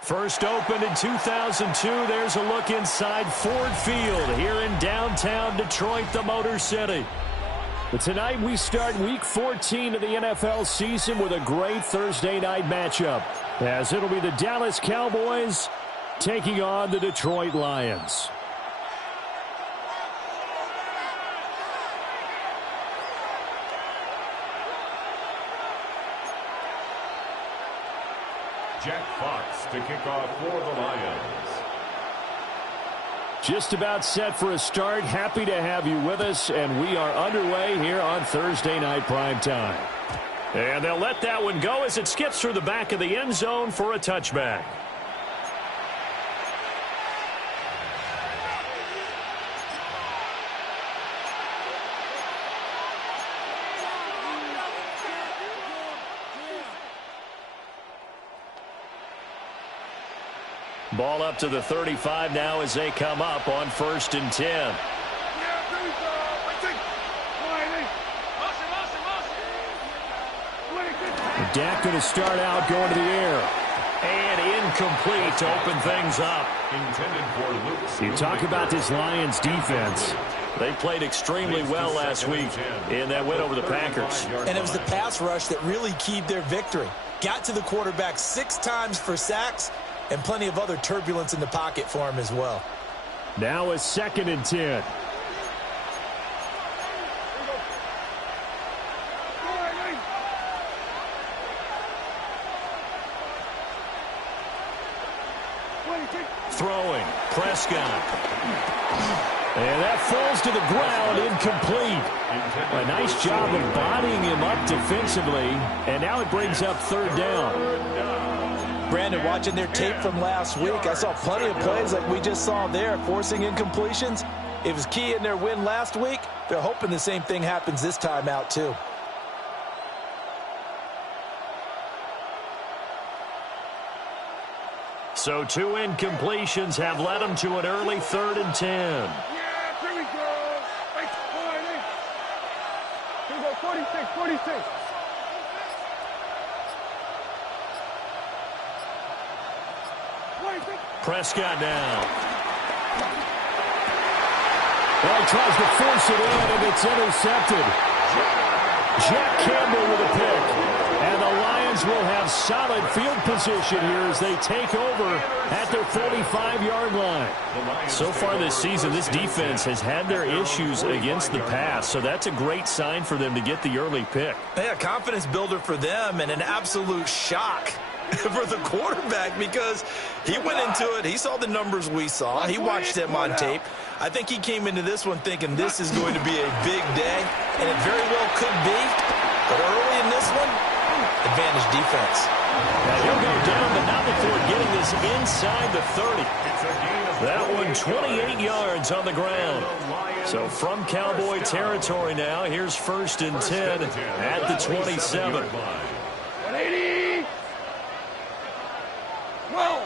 First opened in 2002, there's a look inside Ford Field here in downtown Detroit, the Motor City. But tonight we start Week 14 of the NFL season with a great Thursday night matchup, as it'll be the Dallas Cowboys taking on the Detroit Lions. Jack Fox to kick off for the Lions. Just about set for a start. Happy to have you with us, and we are underway here on Thursday Night Primetime. And they'll let that one go as it skips through the back of the end zone for a touchback. Ball up to the 35 now as they come up on 1st and 10. Dak going to start out going to the air. And incomplete to open things up. You talk about this Lions defense. They played extremely well last week in that win over the Packers. And it was the pass rush that really keyed their victory. Got to the quarterback 6 times for sacks, and plenty of other turbulence in the pocket for him as well. Now a 2nd and 10. Throwing. Prescott. And that falls to the ground, incomplete. A nice job of bodying him up defensively, and now it brings up 3rd down. Brandon, watching their tape from last week, I saw plenty of plays like we just saw there, forcing incompletions. It was key in their win last week. They're hoping the same thing happens this time out, too. So 2 incompletions have led them to an early 3rd and 10. Yeah, here we go. Here we go, 46, 46. Prescott now. Well, he tries to force it in, and it's intercepted. Jack Campbell with a pick. And the Lions will have solid field position here as they take over at their 45-yard line. So far this season, this defense has had their issues against the pass, so that's a great sign for them to get the early pick. Yeah, confidence builder for them and an absolute shock for the quarterback because he went into it. He saw the numbers we saw. He watched them on tape. I think he came into this one thinking this is going to be a big day, and it very well could be. But early in this one, advantage defense. Now he'll go down, but not before getting this inside the 30. That one 28 yards on the ground. So from Cowboy territory now, here's 1st and 10 at the 27. 180. 12.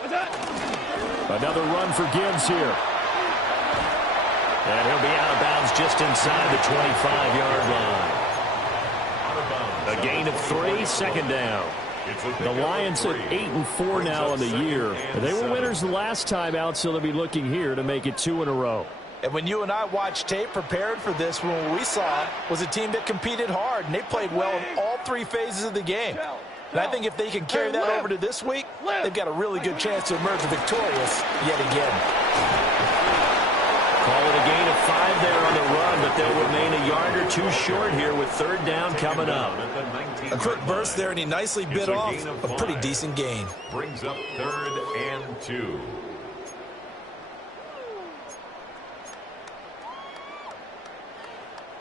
What's that? Another run for Gibbs here. And he'll be out of bounds just inside the 25-yard line. A gain of 3, 2nd down. The Lions at 8-4 now in the year. They were winners the last time out, so they'll be looking here to make it 2 in a row. And when you and I watched tape prepared for this one, what we saw was a team that competed hard, and they played well in all three phases of the game. And I think if they can carry that over to this week, they've got a really good chance to emerge victorious yet again. Call it a gain of 5 there on the run, but they'll remain a yard or two short here with third down coming up. A quick burst there, and he nicely bit off a pretty decent gain. Brings up 3rd and 2.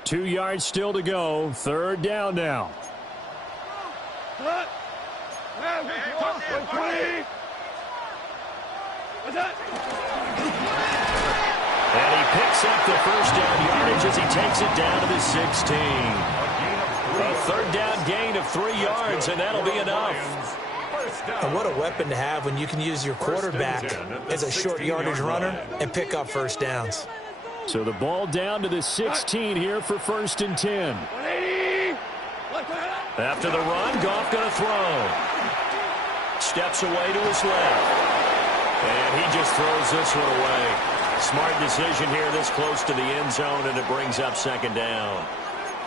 Two yards still to go. Third down now. And he picks up the first down yardage as he takes it down to the 16. A third down gain of 3 yards, and that'll be enough. And what a weapon to have when you can use your quarterback as a short yardage runner and pick up first downs. So the ball down to the 16 here for 1st and 10. After the run, Goff going to throw. Steps away to his left. And he just throws this one away. Smart decision here this close to the end zone, and it brings up 2nd down.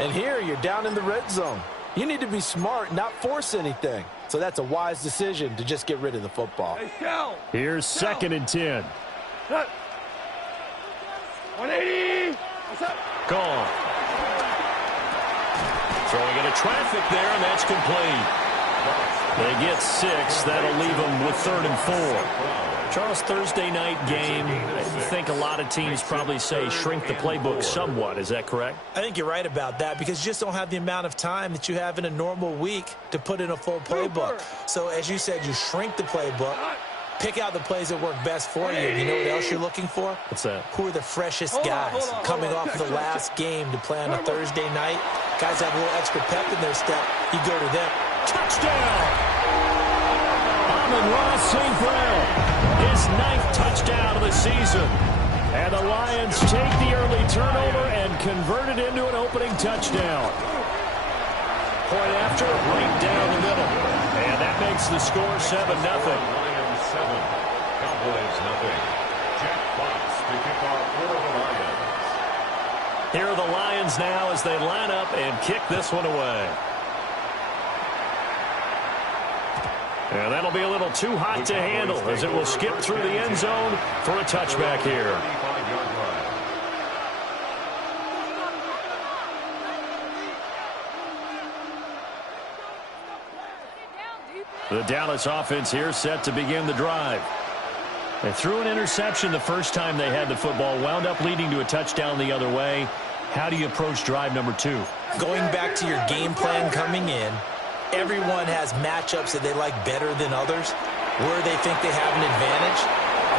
And here you're down in the red zone. You need to be smart, not force anything. So that's a wise decision to just get rid of the football. Here's 2nd and 10. 180. Gone. Throwing into traffic there, and that's complete. They get 6. That'll leave them with 3rd and 4. Charles, Thursday night game, I think a lot of teams probably say shrink the playbook somewhat. Is that correct? I think you're right about that because you just don't have the amount of time that you have in a normal week to put in a full playbook. So as you said, you shrink the playbook, pick out the plays that work best for you. You know what else you're looking for? What's that? Who are the freshest guys coming off the last game to play on a Thursday night? Guys have a little extra pep in their step. You go to them. Touchdown! Amon-Ra St. Brown, his 9th touchdown of the season. And the Lions take the early turnover and convert it into an opening touchdown. Point after, right down the middle. And that makes the score 7-0. Lions 7, Cowboys 0. Jack Fox to kick off for the Lions. Here are the Lions now as they line up and kick this one away. And that'll be a little too hot to handle as it will skip through the end zone for a touchback here. The Dallas offense here set to begin the drive. They threw an interception the first time they had the football, wound up leading to a touchdown the other way. How do you approach drive number 2? Going back to your game plan coming in, everyone has matchups that they like better than others. Where they think they have an advantage,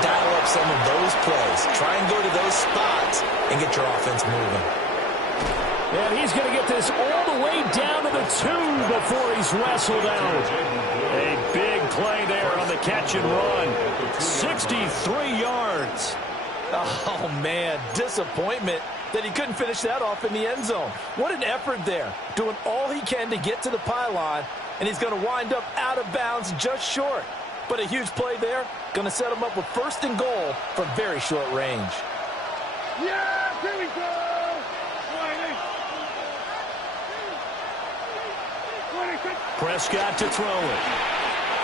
dial up some of those plays. Try and go to those spots and get your offense moving. And he's going to get this all the way down to the 2 before he's wrestled out. A big play there on the catch and run. 63 yards. Oh, man, disappointment that he couldn't finish that off in the end zone. What an effort there, doing all he can to get to the pylon, and he's going to wind up out of bounds just short. But a huge play there, going to set him up with 1st and goal from very short range. Yeah, here we go. 20. Prescott to throw it.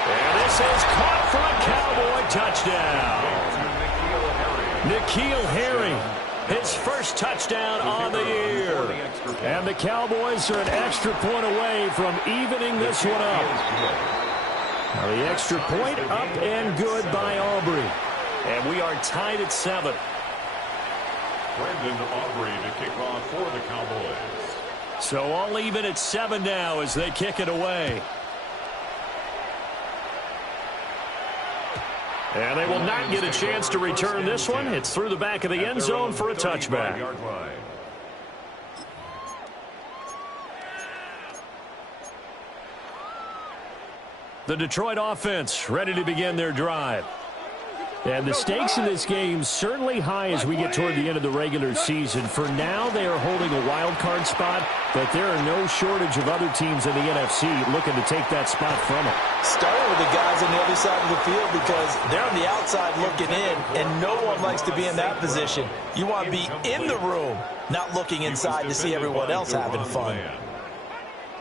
And this is caught for a Cowboy touchdown. N'Keal Harry, his first touchdown on the year. And the Cowboys are an extra point away from evening this one up. Now the extra point up and good by Aubrey. And we are tied at 7. Brandon Aubrey to kick off for the Cowboys. So all even at 7 now as they kick it away. And they will not get a chance to return this one. It's through the back of the end zone for a touchback. The Detroit offense ready to begin their drive. And the stakes in this game certainly high as we get toward the end of the regular season. For now, they are holding a wild card spot, but there are no shortage of other teams in the NFC looking to take that spot from them. Starting with the guys on the other side of the field because they're on the outside looking in, and no one likes to be in that position. You want to be in the room, not looking inside to see everyone else having fun.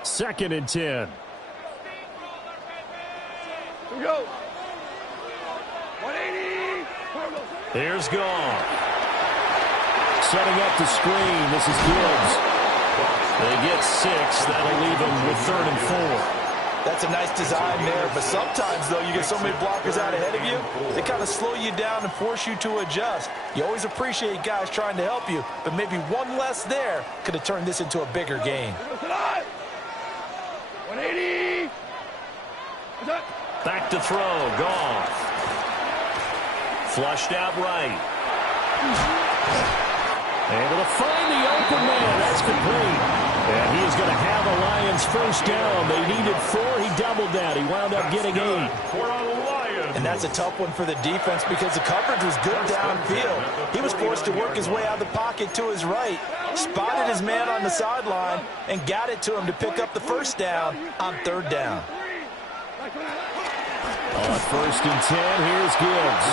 2nd and 10. Here we go. 180. Here's Goff. Setting up the screen. This is Gibbs. They get 6. That'll leave them with 3rd and 4. That's a nice design there, but sometimes, though, you get so many blockers out ahead of you, they kind of slow you down and force you to adjust. You always appreciate guys trying to help you, but maybe one less there could have turned this into a bigger game. 180. Back to throw. Goff. Flushed out right. Able to find the open man. That's complete. And he is going to have a Lions first down. They needed 4. He doubled that. He wound up getting 8. And that's a tough one for the defense because the coverage was good downfield. He was forced to work his way out of the pocket to his right, spotted his man on the sideline, and got it to him to pick up the first down on 3rd down. On 1st and 10, here's Gibbs.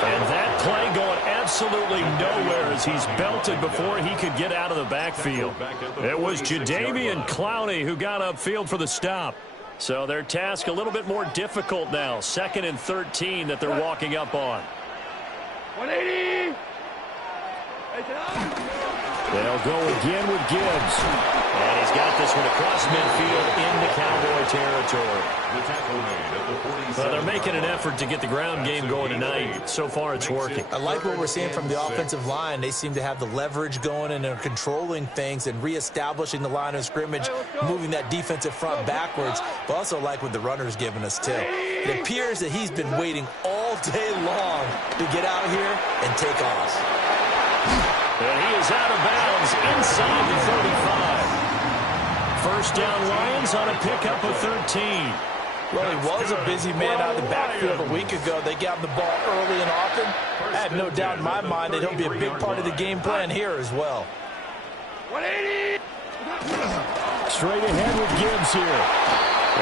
And that play going absolutely nowhere as he's belted before he could get out of the backfield. It was Jadeveon Clowney who got upfield for the stop. So their task a little bit more difficult now. 2nd and 13 that they're walking up on. 180. They'll go again with Gibbs. And he's got this one across midfield into Cowboy territory. Well, they're making an effort to get the ground game going tonight. So far, it's working. I like what we're seeing from the offensive line. They seem to have the leverage going and they're controlling things and reestablishing the line of scrimmage, moving that defensive front backwards. But also like what the runner's giving us, too. It appears that he's been waiting all day long to get out here and take off. And he is out of bounds inside the 35. First down Lions on a pickup of 13. Well, he was a busy man out of the backfield a week ago. They got him the ball early and often. I have no doubt in my mind that he'll be a big part of the game plan here as well. 180. Straight ahead with Gibbs here.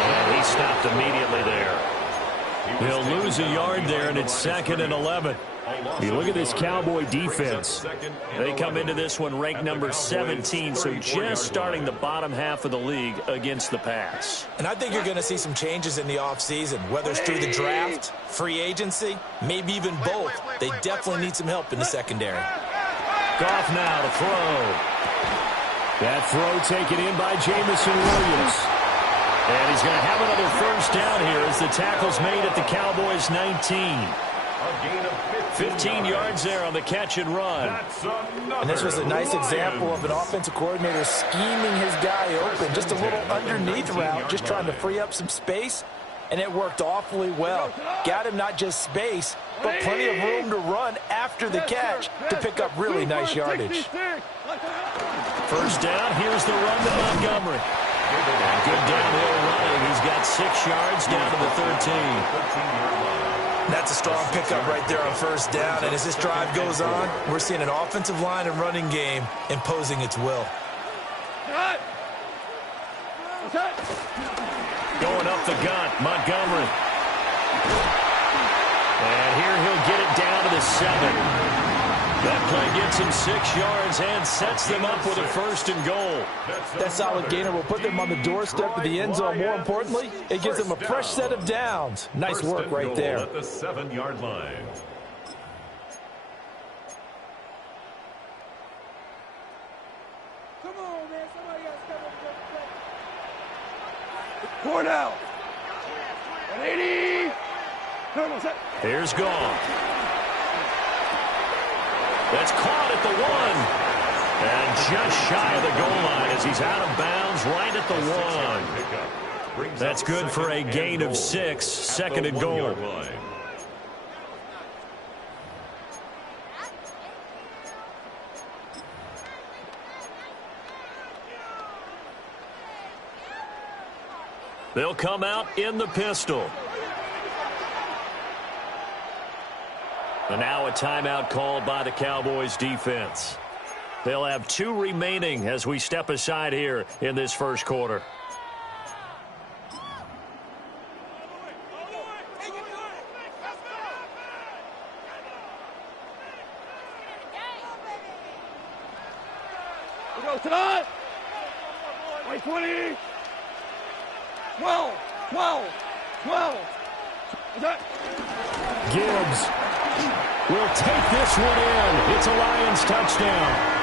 And he stopped immediately there. He'll lose a yard there, and it's 2nd and 11. You look at this Cowboy defense. They come into this one ranked number 17, so just starting the bottom half of the league against the pass. And I think you're going to see some changes in the offseason, whether it's through the draft, free agency, maybe even both. They definitely need some help in the secondary. Goff now to throw. That throw taken in by Jamison Williams. And he's going to have another first down here as the tackle's made at the Cowboys' 19. 15 yards there on the catch and run. And this was a nice example of an offensive coordinator scheming his guy open. Just a little underneath route, just trying to free up some space. And it worked awfully well. Got him not just space, but plenty of room to run after the catch to pick up really nice yardage. First down, here's the run to Montgomery. And good downhill running. He's got 6 yards down to the 13. That's a strong pickup right there on first down. And as this drive goes on, we're seeing an offensive line and running game imposing its will. Going up the gut, Montgomery. And here he'll get it down to the 7. That play gets him 6 yards and sets them up with a 1st and goal. That solid gainer will put them on the doorstep of the end zone. More importantly, it gives them a fresh set of downs. Nice work right there. At the 7-yard line. Come on, man. Somebody got to step up. 4 now. 180. Here's Goff. That's caught at the 1. And just shy of the goal line as he's out of bounds right at the 1. That's good for a gain of 6, 2nd and goal. They'll come out in the pistol. And now a timeout called by the Cowboys defense. They'll have 2 remaining as we step aside here in this first quarter. We go tonight. 20. 12. 12. 12. Is that? Gibbs will take this one in. It's a Lions touchdown.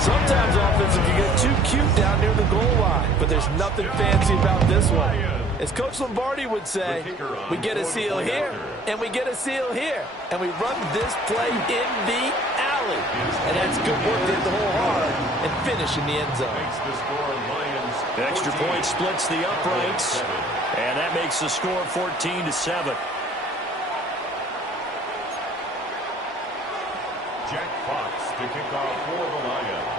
Sometimes offensive can get too cute down near the goal line, but there's nothing fancy about this one. As Coach Lombardi would say, we get a seal here, and we get a seal here, and we run this play in the alley. And that's good work to hit the hole hard and finish in the end zone. The extra point splits the uprights, and that makes the score 14-7. Jack Fox to kick off for the Lions.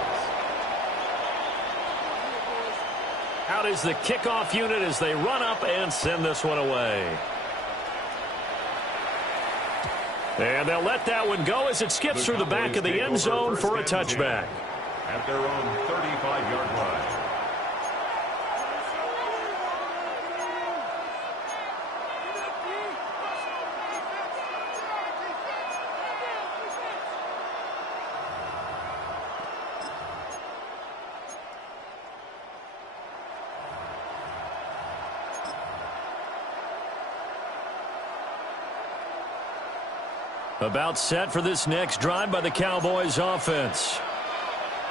Out is the kickoff unit as they run up and send this one away. And they'll let that one go as it skips through the back of the end zone for a touchback. At their own 35-yard line. About set for this next drive by the Cowboys offense.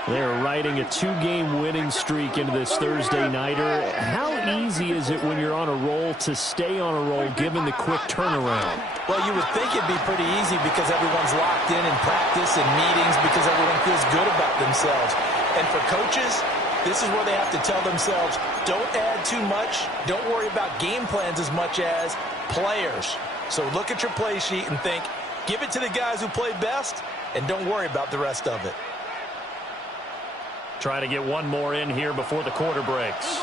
They're riding a 2-game winning streak into this Thursday nighter. How easy is it when you're on a roll to stay on a roll given the quick turnaround? Well, you would think it'd be pretty easy because everyone's locked in practice and meetings because everyone feels good about themselves. And for coaches, this is where they have to tell themselves, don't add too much, don't worry about game plans as much as players. So look at your play sheet and think, give it to the guys who play best, and don't worry about the rest of it. Try to get one more in here before the quarter breaks.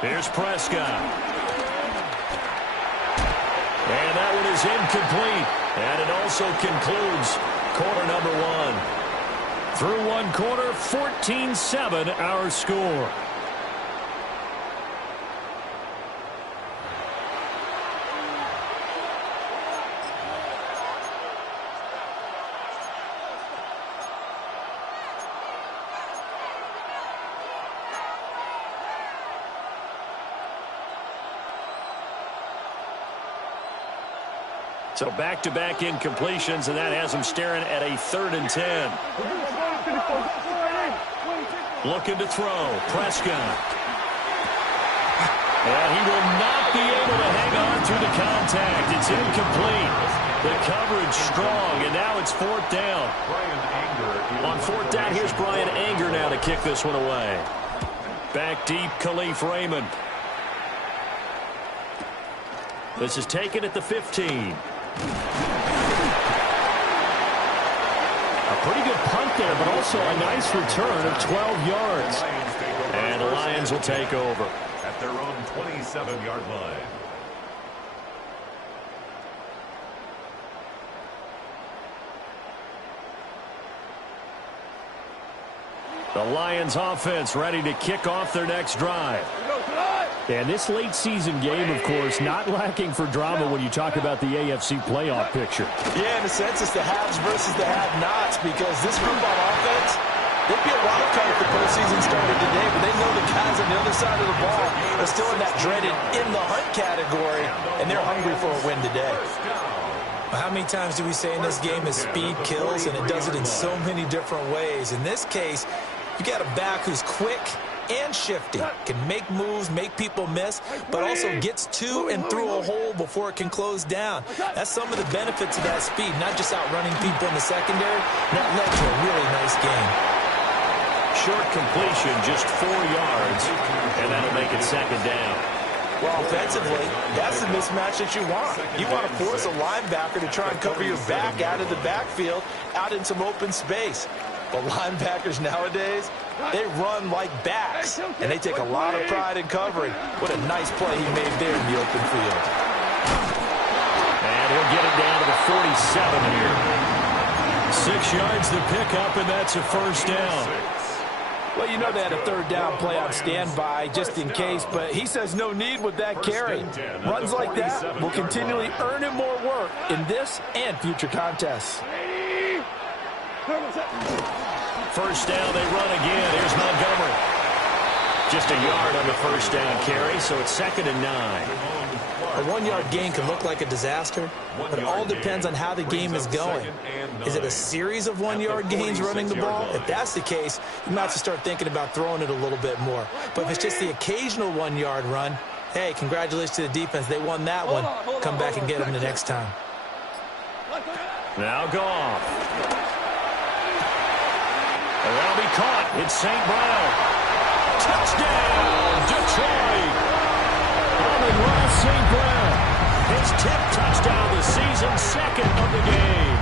Here's Prescott. And that one is incomplete. And it also concludes quarter number 1. Through one quarter, 14-7 our score. So back-to-back incompletions, and that has them staring at a 3rd and 10. Looking to throw. Prescott. And he will not be able to hang on through the contact. It's incomplete. The coverage strong, and now it's 4th down. On 4th down, here's Brian Anger now to kick this one away. Back deep, Khalif Raymond. This is taken at the 15. A pretty good punt there, but also a nice return of 12 yards. And the Lions will take over. At their own 27-yard line. The Lions offense ready to kick off their next drive. And this late season game, of course, not lacking for drama when you talk about the AFC playoff picture. Yeah, in a sense, it's the haves versus the have-nots because this group on offense, they'd be a wild card if the postseason started today, but they know the guys on the other side of the ball are still in that dreaded in-the-hunt category, and they're hungry for a win today. How many times do we say in this game that speed kills, and it does it in so many different ways? In this case, you got a back who's quick and shifty, can make moves, make people miss, but also gets to and through a hole before it can close down. That's some of the benefits of that speed, not just outrunning people in the secondary. That led to a really nice game. Short completion, just 4 yards, and that'll make it 2nd down. Well, offensively, that's the mismatch that you want. You want to force a linebacker to try and cover your back out of the backfield, out in some open space. But linebackers nowadays, they run like backs, and they take a lot of pride in covering. What a nice play he made there in the open field. And he'll get it down to the 47 here. 6 yards to pick up, and that's a first down. Well, you know they had a third down play on standby just in case, but he says no need with that carry. Runs like that will continually earn him more work in this and future contests. First down, they run again. Here's Montgomery. Just a yard on the first down carry, so it's 2nd and 9. A 1-yard gain can look like a disaster, but it all depends on how the game is going. Is it a series of 1-yard gains running the ball? If that's the case, you might have to start thinking about throwing it a little bit more. But if it's just the occasional 1-yard run, hey, congratulations to the defense. They won that one. Come back and get them the next time. Now Goff. And that'll be caught. It's St. Brown. Touchdown, Detroit. Amon-Ra St. Brown. His 10th touchdown of the season, 2nd of the game.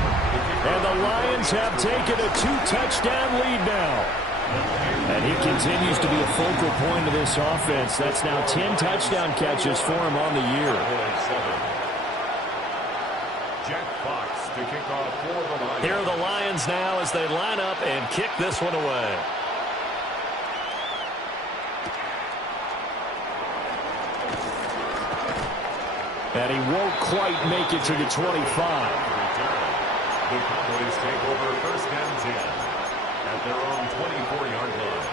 And the Lions have taken a 2-touchdown lead now. And he continues to be a focal point of this offense. That's now 10 touchdown catches for him on the year. Jack Fox to kick off for the Lions. Here are the Lions now as they line up and kick this one away. And he won't quite make it to the 25. The Cowboys take over 1st and 10 at their own 24-yard line.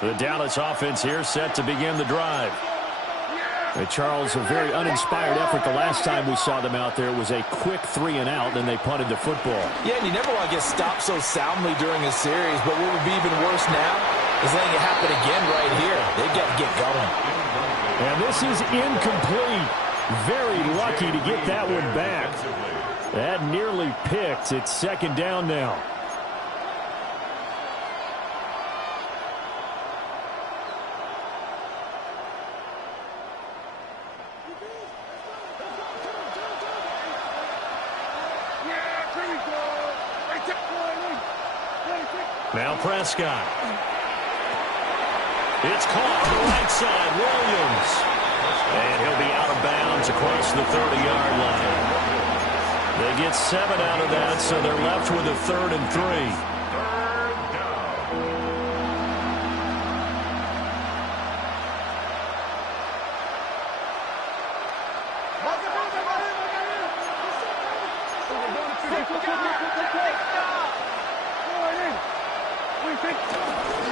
The Dallas offense here set to begin the drive. Charles, a very uninspired effort the last time we saw them out there. It was a quick 3-and-out, and they punted the football. Yeah, and you never want to get stopped so soundly during a series, but what would be even worse now is letting it happen again right here. They've got to get going. And this is incomplete. Very lucky to get that one back. That nearly picked. It's 2nd down now. Now Prescott. It's caught on the right side. Williams. And he'll be out of bounds across the 30-yard line. They get 7 out of that, so they're left with a 3rd and 3.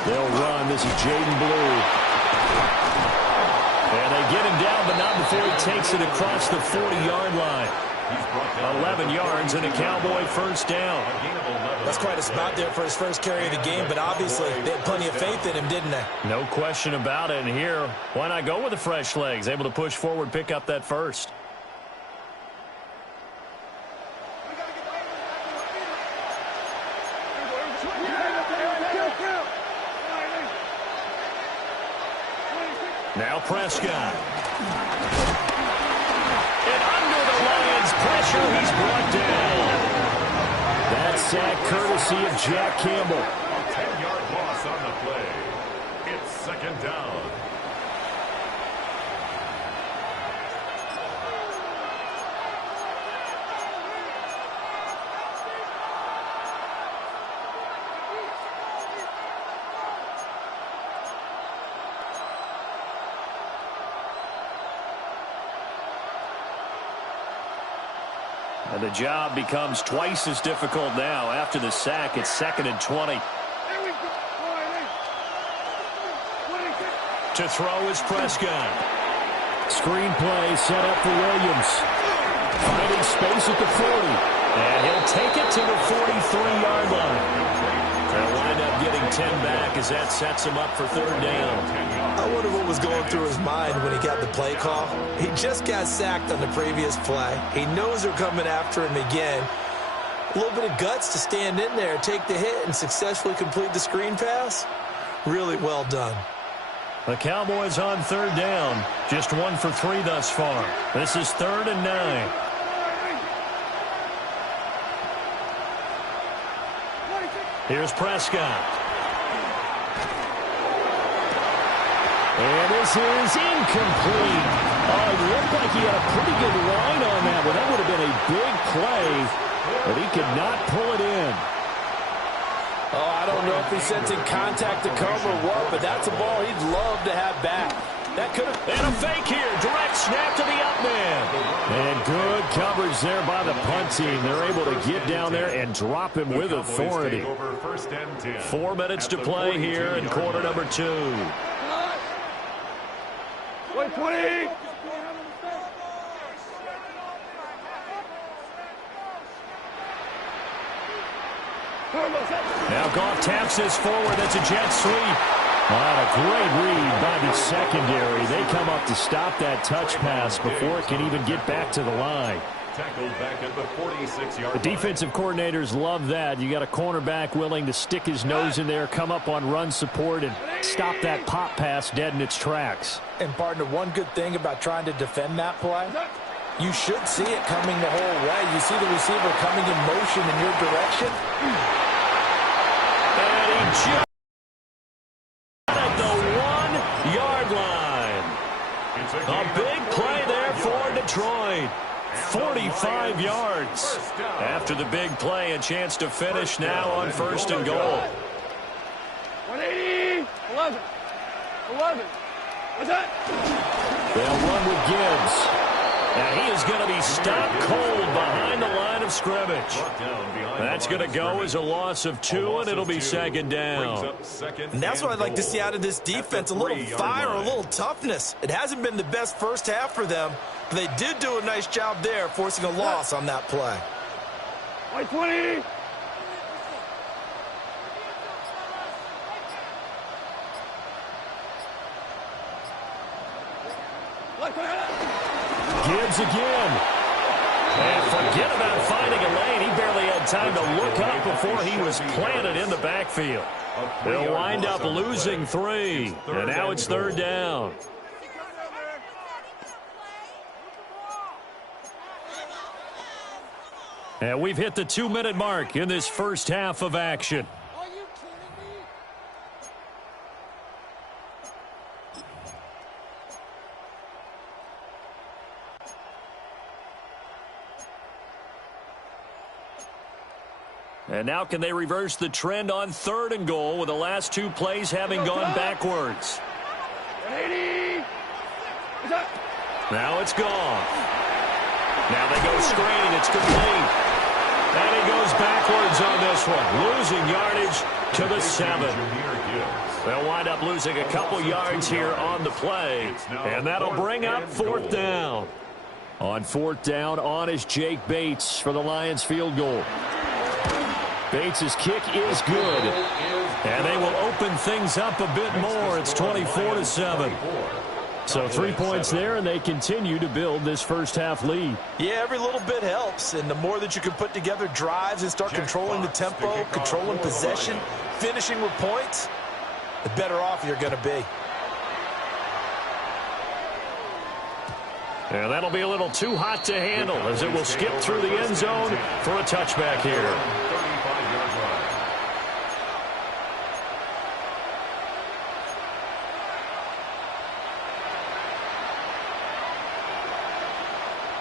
They'll run. This is Jaden Blue. And they get him down, but not before he takes it across the 40-yard line. 11 yards and a Cowboy first down. That's quite a spot there for his first carry of the game, but obviously they had plenty of faith in him, didn't they? No question about it. And here, why not go with the fresh legs? Able to push forward, pick up that first. Now Prescott. And under the Lions' pressure, he's brought down. That sack courtesy of Jack Campbell. A 10-yard loss on the play. It's 2nd down. And the job becomes twice as difficult now. After the sack, it's 2nd and 20. To throw is Prescott. Screen play set up for Williams. Finding space at the 40. And he'll take it to the 43-yard line. They'll wind up getting 10 back as that sets him up for 3rd down. I wonder what was going through his mind when he got the play call. He just got sacked on the previous play. He knows they're coming after him again. A little bit of guts to stand in there, take the hit, and successfully complete the screen pass. Really well done. The Cowboys on third down. Just 1 for 3 thus far. This is 3rd and 9. Here's Prescott. And this is incomplete. Oh, it looked like he had a pretty good line on that one. That would have been a big play, but he could not pull it in. Oh, I don't know if he's sensing contact to come or what, but that's a ball he'd love to have back. That could have... And a fake here. Direct snap to the up man. And good coverage there by the punt team. They're able to get down there and drop him with authority. 4 minutes to play here in quarter number 2. Wait, 20. Now Goff taps this forward. That's a jet sweep. A great read by the secondary. They come up to stop that touch pass before it can even get back to the line. Tackled back at the 46-yard line. The defensive coordinators love that. You got a cornerback willing to stick his nose in there, come up on run support, and stop that pop pass dead in its tracks. And, partner, one good thing about trying to defend that play, you should see it coming the whole way. You see the receiver coming in motion in your direction. And he just at the 1-yard line. A big play there for Detroit. 45 yards. After the big play, a chance to finish now on 1st and goal. 180. 11. 11. What's that? They'll run with Gibbs. Now he is going to be stopped cold behind the line of scrimmage. That's going to go as a loss of 2, and it'll be 2nd down. And that's what I'd like to see out of this defense, a little fire, a little toughness. It hasn't been the best first half for them, but they did do a nice job there, forcing a loss on that play. Wait, 20. Gibbs again. And forget about finding a lane. He barely had time to look up before he was planted in the backfield. They'll wind up losing 3. And now it's 3rd down. And we've hit the 2-minute mark in this first half of action. And now can they reverse the trend on 3rd and goal with the last 2 plays having gone backwards? 180. Now it's gone. Now they go screen. It's complete. And he goes backwards on this one, losing yardage to the 7. They'll wind up losing a couple yards here on the play, and that'll bring up 4th down. On 4th down, on is Jake Bates for the Lions field goal. Bates' kick is good, and they will open things up a bit more. It's 24-7. So 3 points there, and they continue to build this first half lead. Yeah, every little bit helps, and the more that you can put together drives and start controlling the tempo, controlling possession, finishing with points, the better off you're going to be. And that'll be a little too hot to handle as it will skip through the end zone for a touchback here.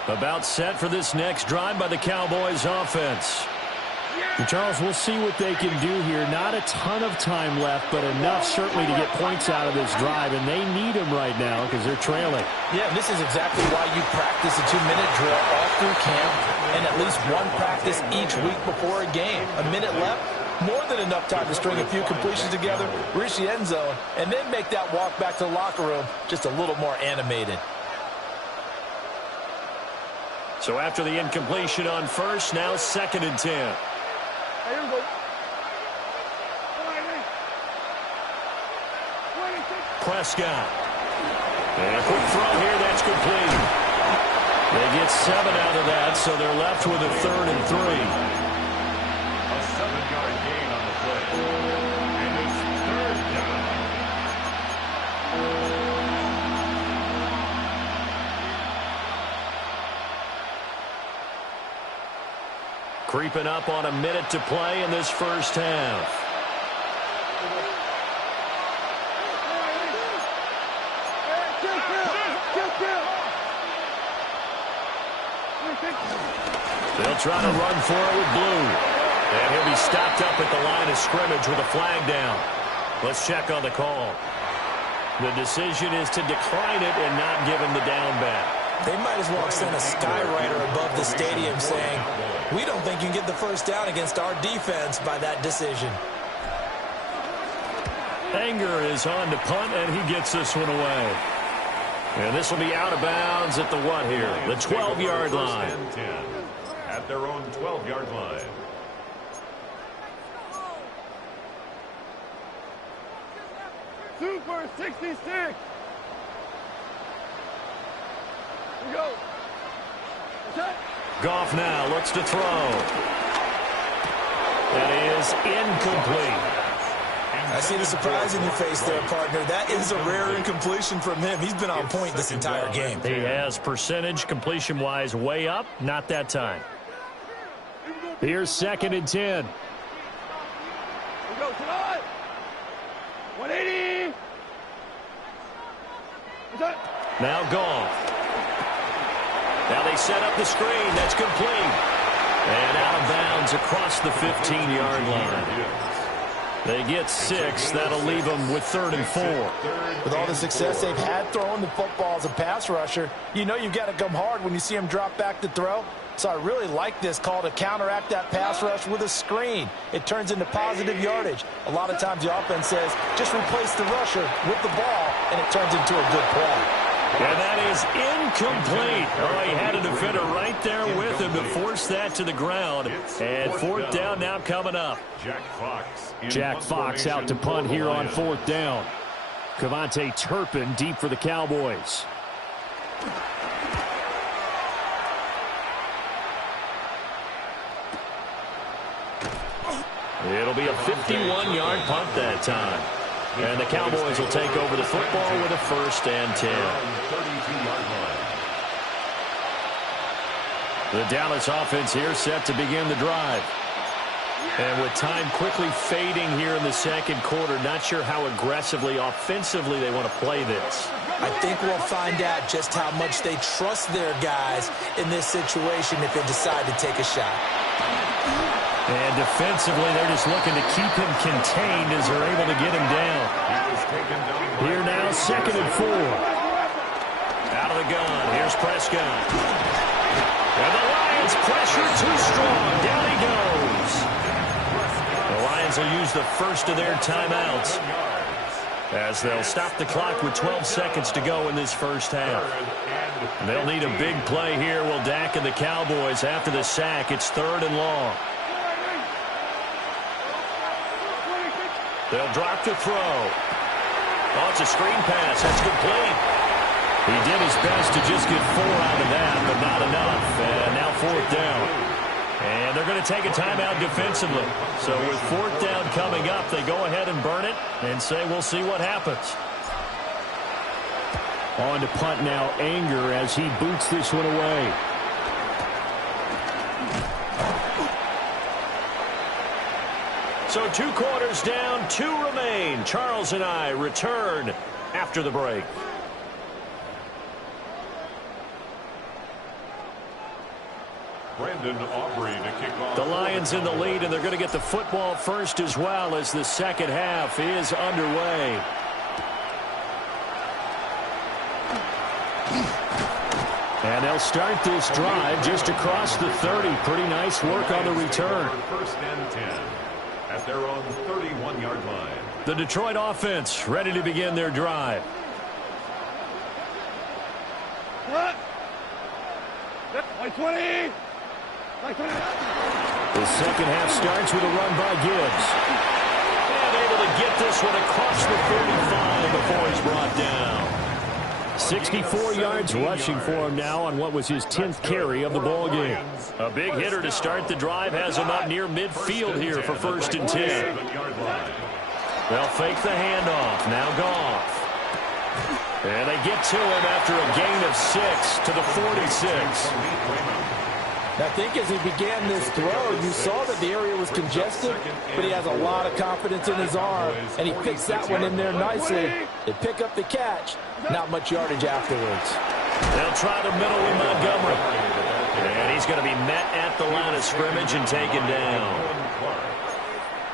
About set for this next drive by the Cowboys offense. And Charles, we'll see what they can do here. Not a ton of time left, but enough certainly to get points out of this drive, and they need them right now because they're trailing. Yeah, this is exactly why you practice a 2-minute drill all through camp and at least one practice each week before a game. A minute left, more than enough time to string a few completions together, reach the end zone, and then make that walk back to the locker room just a little more animated. So after the incompletion on 1st, now 2nd and 10. Here we go. Prescott. And a quick throw here, that's complete. They get 7 out of that, so they're left with a 3rd and 3. And it's third down. Creeping up on a minute to play in this first half. They'll try to run for it with Blue. And he'll be stopped up at the line of scrimmage with a flag down. Let's check on the call. The decision is to decline it and not give him the down back. They might as well have sent a skywriter above the stadium saying, we don't think you can get the first down against our defense by that decision. Anger is on to punt, and he gets this one away. And this will be out of bounds at the what here? The 12-yard line. At their own 12-yard line. Super 66. We go. Goff now looks to throw. That is incomplete. I see the surprise in your face there, partner. That is a rare incompletion from him. He's been on point this entire game. He has percentage completion-wise way up. Not that time. Here's 2nd and 10. We go. Tonight. 180. Now Goff. Now they set up the screen. That's complete. And out of bounds across the 15-yard line. They get 6. That'll leave them with 3rd and 4. With all the success they've had throwing the football as a pass rusher, you know you've got to come hard when you see them drop back to throw. So I really like this call to counteract that pass rush with a screen. It turns into positive yardage. A lot of times the offense says, just replace the rusher with the ball, and it turns into a good play. And that is incomplete. Oh, he had a defender right there with him to force that to the ground. And 4th down now coming up. Jack Fox out to punt here on 4th down. Cavante Turpin deep for the Cowboys. It'll be a 51-yard punt that time. And the Cowboys will take over the football with a 1st and 10. The Dallas offense here set to begin the drive. And with time quickly fading here in the second quarter, not sure how aggressively, offensively they want to play this. I think we'll find out just how much they trust their guys in this situation if they decide to take a shot. And defensively, they're just looking to keep him contained as they're able to get him down. Here now, 2nd and 4. Out of the gun, here's Prescott. And the Lions pressure too strong. Down he goes. The Lions will use the first of their timeouts as they'll stop the clock with 12 seconds to go in this first half. They'll need a big play here. Will Dak and the Cowboys after the sack. It's 3rd and long. They'll drop to throw. Oh, it's a screen pass. That's complete. He did his best to just get 4 out of that, but not enough. And now 4th down. And they're going to take a timeout defensively. So with 4th down coming up, they go ahead and burn it and say we'll see what happens. On to punt now, Anger as he boots this one away. So 2 quarters down, 2 remain. Charles and I return after the break. Brandon Aubrey to kick off. The Lions in the lead, and they're going to get the football first as well as the second half is underway. And they'll start this drive just across the 30. Pretty nice work on the return. 1st and 10 at their own 31-yard line. The Detroit offense ready to begin their drive. What? 20. The second half starts with a run by Gibbs. And able to get this one across the 35 before he's brought down. 64 yards rushing for him now on what was his 10th carry of the ball game. A big hitter to start the drive has him up near midfield here for 1st and 10. They'll fake the handoff. Now Goff. And they get to him after a gain of 6 to the 46. I think as he began this throw, you saw that the area was congested, but he has a lot of confidence in his arm, and he fits that one in there nicely. They pick up the catch. Not much yardage afterwards. They'll try the middle with Montgomery. And he's going to be met at the line of scrimmage and taken down.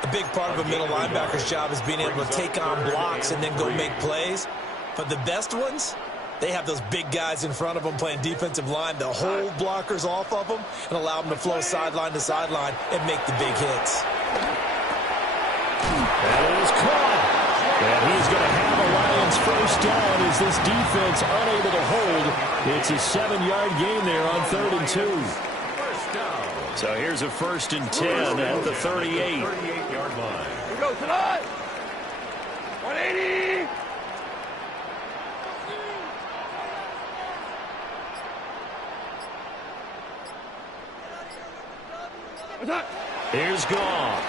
A big part of a middle linebacker's job is being able to take on blocks and then go make plays. But the best ones, they have those big guys in front of them playing defensive line to hold blockers off of them and allow them to flow sideline to sideline and make the big hits. And it is caught. And he's going to have a Lions first down as this defense unable to hold. It's a 7-yard gain there on 3rd and 2. So here's a 1st and 10 at the 38. 38-yard line. Here we go tonight. 180. Here's Goff.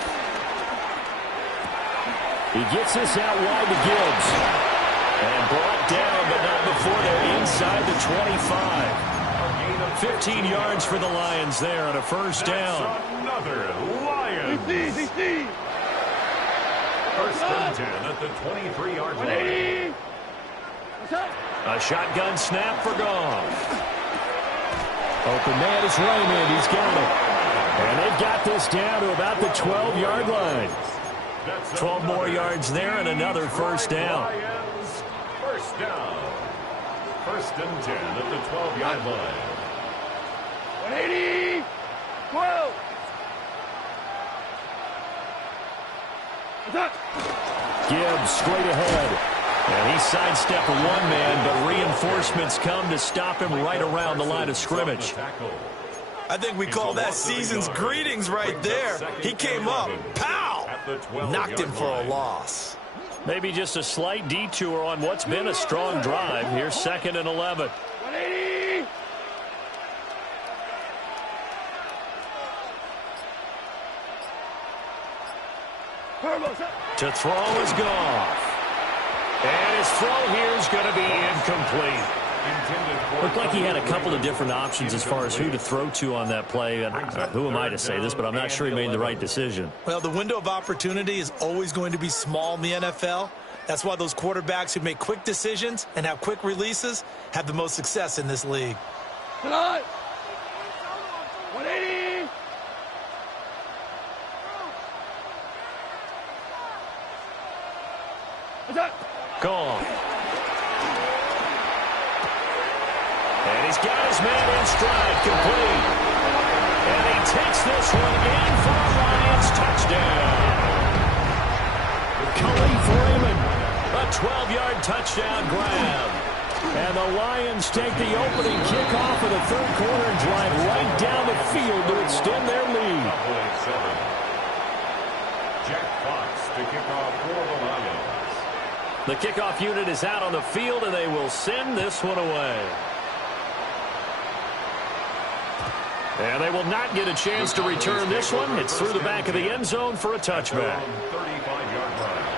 He gets this out wide to Gibbs. And brought down, but not before they're inside the 25. 15 yards for the Lions there on a first down. Another Lions. DC. 1st and 10 at the 23-yard line. A shotgun snap for Goff. Open man is Raymond. He's got it. And they've got this down to about the 12-yard line. 12 more yards there and another first down. First down. 1st and 10 at the 12-yard line. 180. 12. Gibbs straight ahead. And he sidestepped one man, but reinforcements come to stop him right around the line of scrimmage. I think we call that season's greetings right there. He came up, pow, knocked him for a loss. Maybe just a slight detour on what's been a strong drive. Here's 2nd and 11. 180. To throw is Goff. And his throw here is going to be incomplete. Looked like he had a couple of different options as far as who to throw to on that play. And who am I to say this, but I'm not sure he made the right decision. Well, the window of opportunity is always going to be small in the NFL. That's why those quarterbacks who make quick decisions and have quick releases have the most success in this league. Tonight. 180. Goff. And he's got his man in stride, complete. And he takes this one in for a Lions touchdown. Khalif Raymond, a 12-yard touchdown grab. And the Lions take the opening kickoff of the 3rd quarter and drive right down the field to extend their lead. Jack Fox to kick off for the Lions. The kickoff unit is out on the field, and they will send this one away. And they will not get a chance to return this one. It's through the back of the end zone for a touchback. 35-yard line.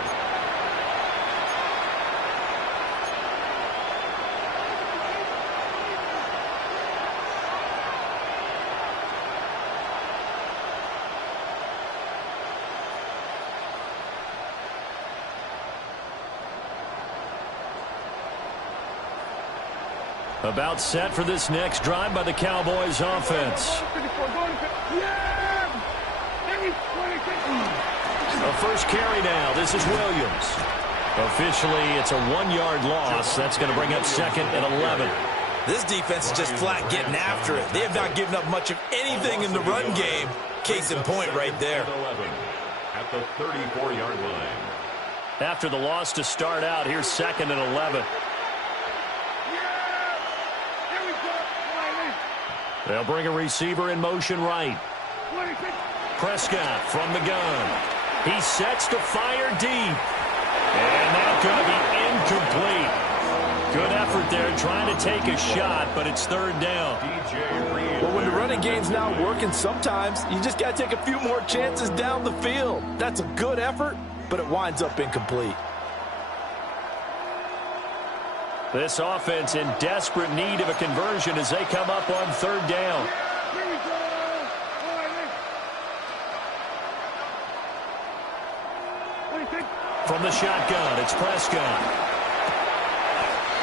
About set for this next drive by the Cowboys offense. A first carry now. This is Williams. Officially, it's a 1-yard loss. That's going to bring up 2nd and 11. This defense is just flat getting after it. They have not given up much of anything in the run game. Case in point right there. At the 34-yard line. After the loss to start out, here's 2nd and 11. They'll bring a receiver in motion right. Prescott from the gun. He sets to fire deep. And that's going to be incomplete. Good effort there trying to take a shot, but it's third down. Well, when the running game's not working, sometimes you just got to take a few more chances down the field. That's a good effort, but it winds up incomplete. This offense in desperate need of a conversion as they come up on third down. From the shotgun, it's Prescott.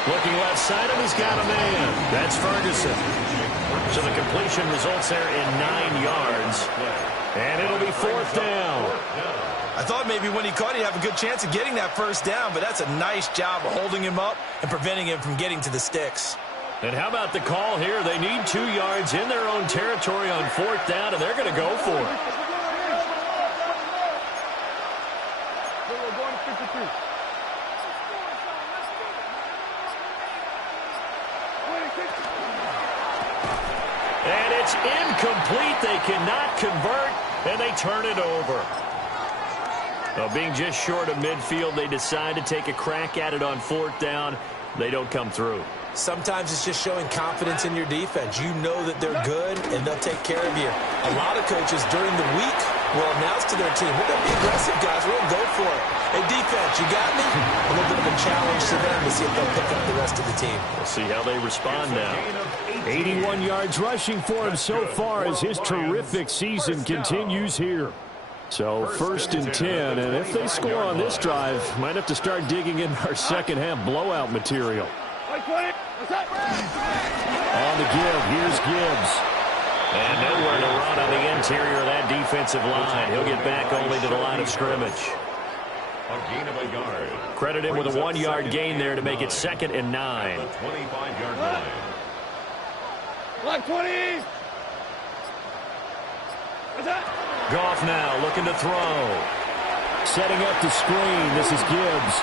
Looking left side, and he's got a man. That's Ferguson. So the completion results there in 9 yards. And it'll be fourth down. I thought maybe when he caught, he'd have a good chance of getting that first down, but that's a nice job of holding him up and preventing him from getting to the sticks. And how about the call here? They need 2 yards in their own territory on fourth down, and they're going to go for it. And it's incomplete. They cannot convert, and they turn it over. Well, being just short of midfield, they decide to take a crack at it on fourth down. They don't come through. Sometimes it's just showing confidence in your defense. You know that they're good, and they'll take care of you. A lot of coaches during the week will announce to their team, we're going to be aggressive, guys. We're going to go for it. Hey, defense, you got me? A little bit of a challenge to them to see if they'll pick up the rest of the team. We'll see how they respond now. 81 yards rushing for him so far as his terrific season continues here. So first and 10, and if they score on this drive, might have to start digging in our second half blowout material. On the give, here's Gibbs. And nowhere to run on the interior of that defensive line. He'll get back only to the line of scrimmage. A gain of a yard. Credit him with a 1-yard gain there to make it 2nd and 9. The 25-yard line. Block 20. Goff now looking to throw. Setting up the screen. This is Gibbs.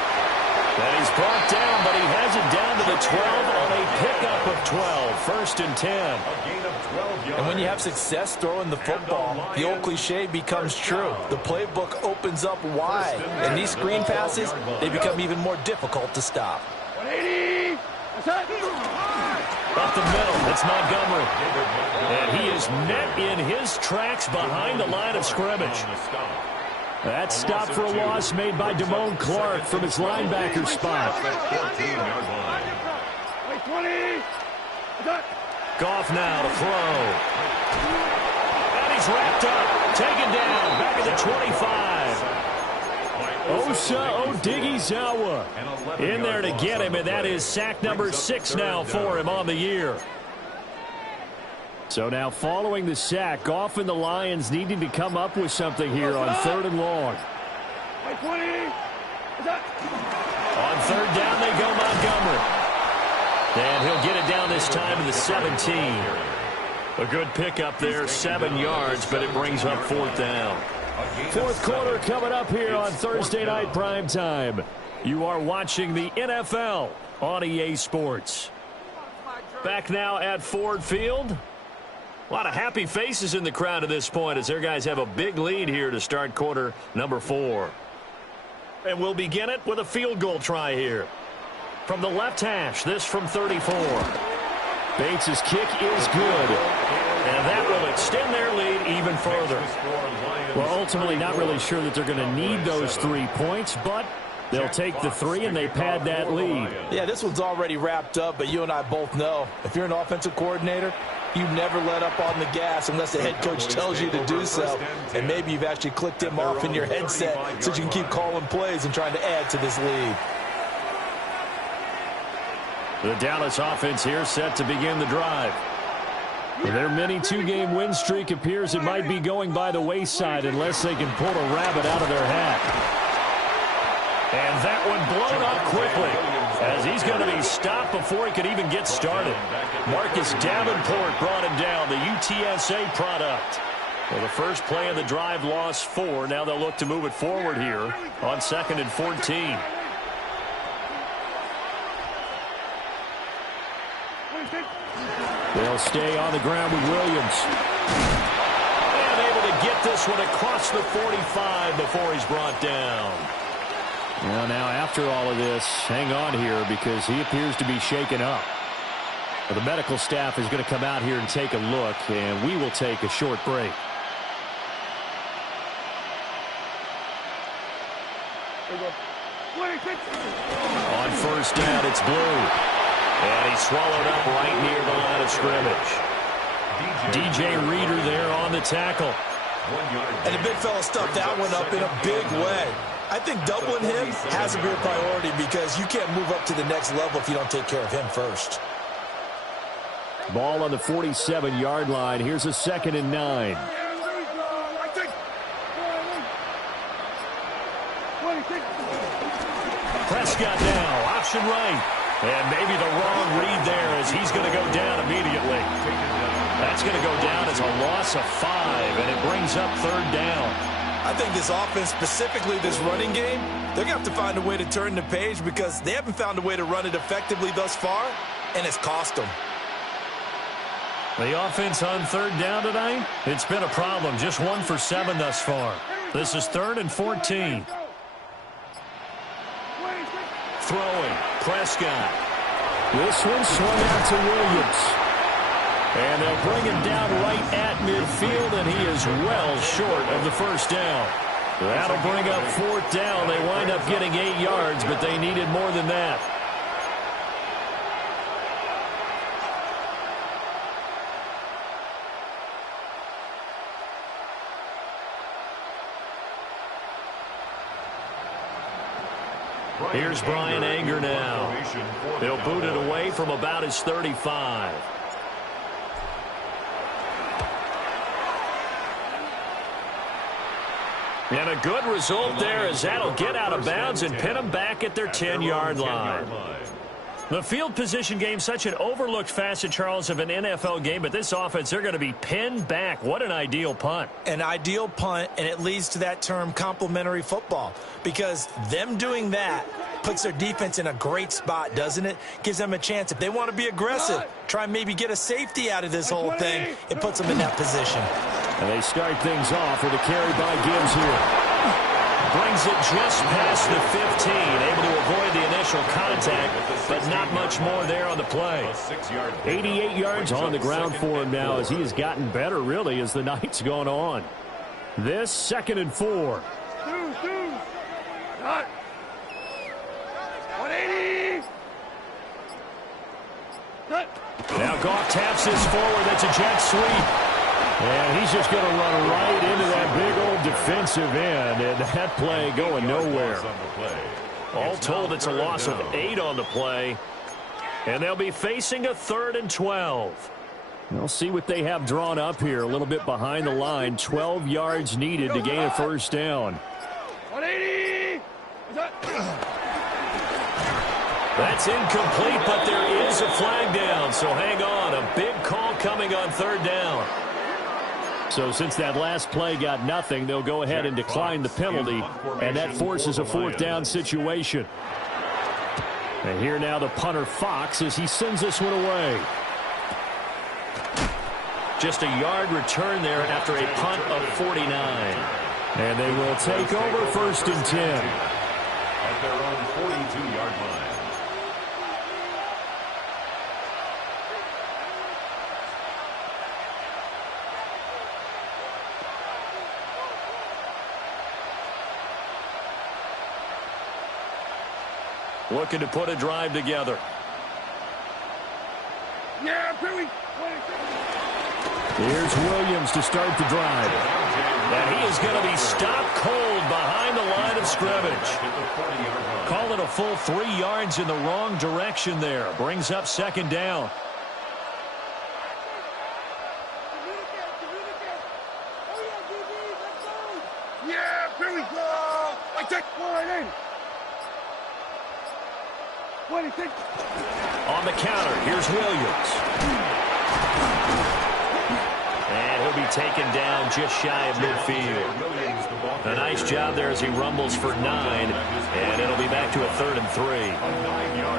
And he's brought down, but he has it down to the 12 on a pickup of 12. 1st and 10. A gain of 12 yards. And when you have success throwing the football, the old cliche becomes true. The playbook opens up wide. And these screen passes, they become even more difficult to stop. 180. Up the middle, it's Montgomery. And he is met in his tracks behind the line of scrimmage. That stop for a loss made by Damone Clark from his linebacker spot. Goff now to throw. And he's wrapped up. Taken down. Back at the 25. Osa Odighizuwa in there to get him, and that is sack number 6 now for him on the year. So now following the sack, Goff and the Lions needing to come up with something here on 3rd and long. On 3rd down they go, Montgomery. And he'll get it down this time to the 17. A good pickup there, 7 yards, but it brings up 4th down. 4th quarter coming up here on Thursday Night Primetime. You are watching the NFL on EA Sports. Back now at Ford Field. A lot of happy faces in the crowd at this point as their guys have a big lead here to start quarter number 4. And we'll begin it with a field goal try here. From the left hash, this from 34. Bates' kick is good. And that will extend their lead even further. Well, ultimately not really sure that they're going to need those 3 points, but they'll take the 3 and they pad that lead. Yeah, this one's already wrapped up, but you and I both know if you're an offensive coordinator, you never let up on the gas unless the head coach tells you to do so. And maybe you've actually clicked him off in your headset so you can keep calling plays and trying to add to this lead. The Dallas offense here set to begin the drive. Their mini 2-game win streak appears it might be going by the wayside unless they can pull a rabbit out of their hat. And that one blown up quickly as he's going to be stopped before he could even get started. Marcus Davenport brought him down, the UTSA product. Well, the first play of the drive lost 4. Now they'll look to move it forward here on 2nd and 14. They'll stay on the ground with Williams. And able to get this one across the 45 before he's brought down. Well, now after all of this, hang on here because he appears to be shaken up. Well, the medical staff is going to come out here and take a look, and we will take a short break. On first down, it's Blue. And he's swallowed up right near the line of scrimmage. DJ Reader there on the tackle. And the big fella stuffed that one up in a big way. I think doubling him has to be a priority because you can't move up to the next level if you don't take care of him first. Ball on the 47-yard line. Here's a 2nd and 9. Prescott now, option right. And maybe the wrong read there as he's going to go down immediately. That's going to go down as a loss of 5, and it brings up 3rd down. I think this offense, specifically this running game, they're going to have to find a way to turn the page because they haven't found a way to run it effectively thus far, and it's cost them. The offense on 3rd down tonight, it's been a problem. Just 1 for 7 thus far. This is 3rd and 14. Throwing, Prescott. This one swung out to Williams. And they'll bring him down right at midfield, and he is well short of the 1st down. That'll bring up 4th down. They wind up getting 8 yards, but they needed more than that. Here's Brian Anger now. He'll boot it away from about his 35. And a good result there as that'll get out of bounds and pin them back at their 10-yard line. The field position game, such an overlooked facet, Charles, of an NFL game, but this offense, they're going to be pinned back. What an ideal punt. An ideal punt, and it leads to that term complementary football because them doing that puts their defense in a great spot, doesn't it? Gives them a chance. If they want to be aggressive, try and maybe get a safety out of this whole thing, it puts them in that position. And they start things off with a carry by Gibbs here. Brings it just past the 15, able to avoid the initial contact, but not much more there on the play. 88 yards on the ground for him now as he has gotten better, really, as the night's gone on. This 2nd and 4. 180. Now Goff taps this forward. That's a jet sweep. And he's just going to run right into that big old defensive end, and that play going nowhere. All told, it's a loss of 8 on the play, and they'll be facing a 3rd and 12. We'll see what they have drawn up here, a little bit behind the line. 12 yards needed to gain a 1st down. 180. That's incomplete, but there is a flag down, so hang on. A big call coming on 3rd down. So since that last play got nothing, they'll go ahead and decline the penalty, and that forces a 4th down situation. And here now the punter Fox as he sends this one away. Just a yard return there after a punt of 49. And they will take over 1st and 10. At their own 42-yard line. Looking to put a drive together. Yeah, Perry. Here's Williams to start the drive. And he is going to be stopped cold behind the line of scrimmage. Call it a full 3 yards in the wrong direction there. Brings up 2nd down. Yeah, Perry. I take 180. On the counter, here's Williams. And he'll be taken down just shy of midfield. A nice job there as he rumbles for 9, and it'll be back to a 3rd and 3.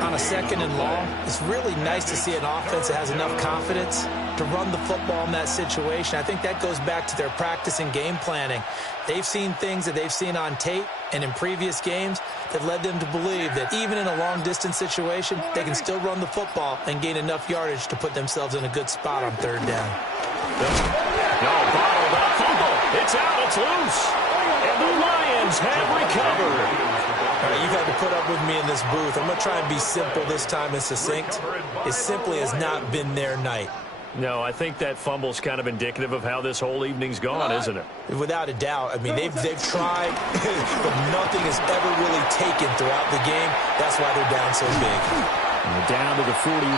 On a 2nd and long, it's really nice to see an offense that has enough confidence to run the football in that situation. I think that goes back to their practice and game planning. They've seen things that they've seen on tape and in previous games that led them to believe that even in a long-distance situation, they can still run the football and gain enough yardage to put themselves in a good spot on 3rd down. No, bottled up fumble. It's out. It's loose. And the Lions have recovered. All right, you've had to put up with me in this booth. I'm going to try and be simple this time and succinct. It simply has not been their night. No, I think that fumble's kind of indicative of how this whole evening's gone, isn't it? Without a doubt. I mean, they've tried, but nothing has ever really taken throughout the game. That's why they're down so big. And down to the 41.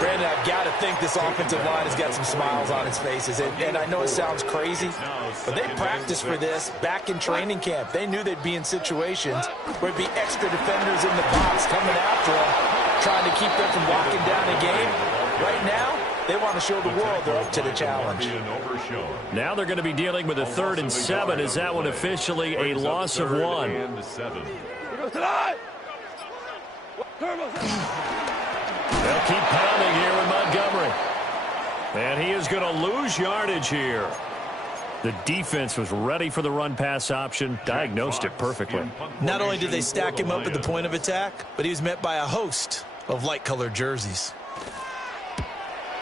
Brandon, I've got to think this offensive line has got some smiles on its faces. And I know it sounds crazy, but they practiced for this back in training camp. They knew they'd be in situations where it'd be extra defenders in the box coming after them, trying to keep them from locking down a game. Right now, they want to show the world they're up to the challenge. Now they're going to be dealing with a 3rd and 7. Is that one officially a loss of 1? They'll keep pounding here with Montgomery. And he is going to lose yardage here. The defense was ready for the run-pass option, diagnosed it perfectly. Not only did they stack him up at the point of attack, but he was met by a host of light-colored jerseys.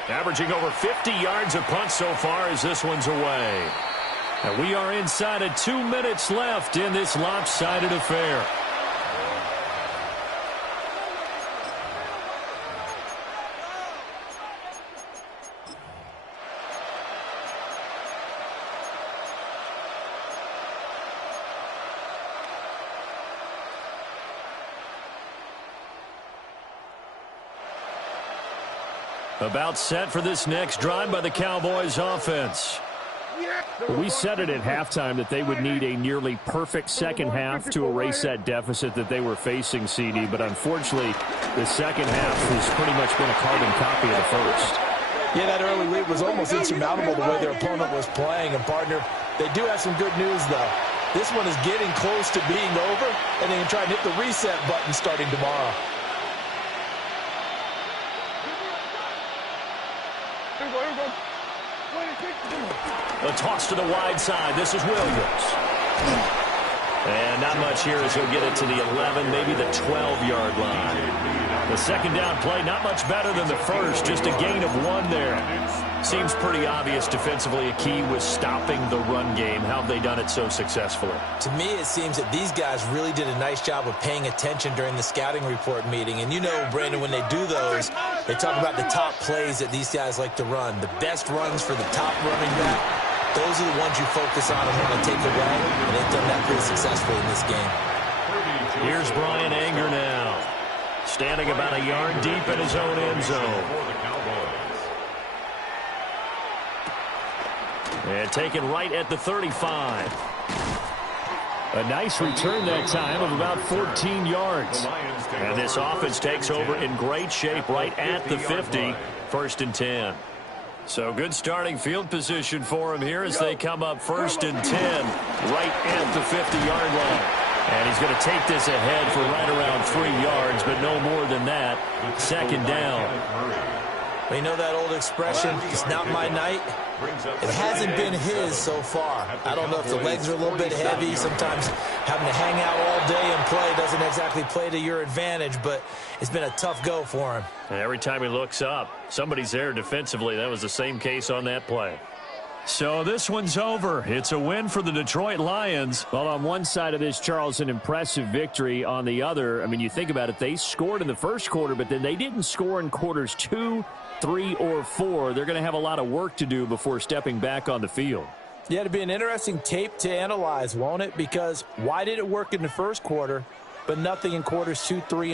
Averaging over 50 yards a punt so far as this one's away. And we are inside of 2 minutes left in this lopsided affair. About set for this next drive by the Cowboys offense. We said it at halftime that they would need a nearly perfect second half to erase that deficit that they were facing, CD, but unfortunately the second half has pretty much been a carbon copy of the first. Yeah, that early lead was almost insurmountable the way their opponent was playing. And, partner, they do have some good news, though. This one is getting close to being over, and they can try and hit the reset button starting tomorrow. A toss to the wide side. This is Williams. And not much here as he'll get it to the 11, maybe the 12-yard line. The second down play, not much better than the first, just a gain of 1 there. Seems pretty obvious defensively a key was stopping the run game. How have they done it so successfully? To me, it seems that these guys really did a nice job of paying attention during the scouting report meeting. And you know, Brandon, when they do those, they talk about the top plays that these guys like to run. The best runs for the top running back. Those are the ones you focus on and want to take away. And they've done that pretty successfully in this game. Here's Brian Anger now. Standing about a yard deep in his own end zone. And taken right at the 35. A nice return that time of about 14 yards. And this offense takes over in great shape right at the 50. 1st and 10. So good starting field position for him here as they come up 1st and 10 right at the 50-yard line. And he's going to take this ahead for right around 3 yards, but no more than that. 2nd down. Well, you know that old expression, it's not my night? It hasn't been his so far. I don't know if the legs are a little bit heavy. Sometimes having to hang out all day and play doesn't exactly play to your advantage, but it's been a tough go for him. And every time he looks up, somebody's there defensively. That was the same case on that play. So this one's over. It's a win for the Detroit Lions. Well, on one side of this, Charles, an impressive victory. On the other, I mean, you think about it, they scored in the first quarter, but then they didn't score in quarters 2, 3, or 4. They're going to have a lot of work to do before stepping back on the field. Yeah, it'll be an interesting tape to analyze, won't it? Because why did it work in the first quarter, but nothing in quarters 2, 3,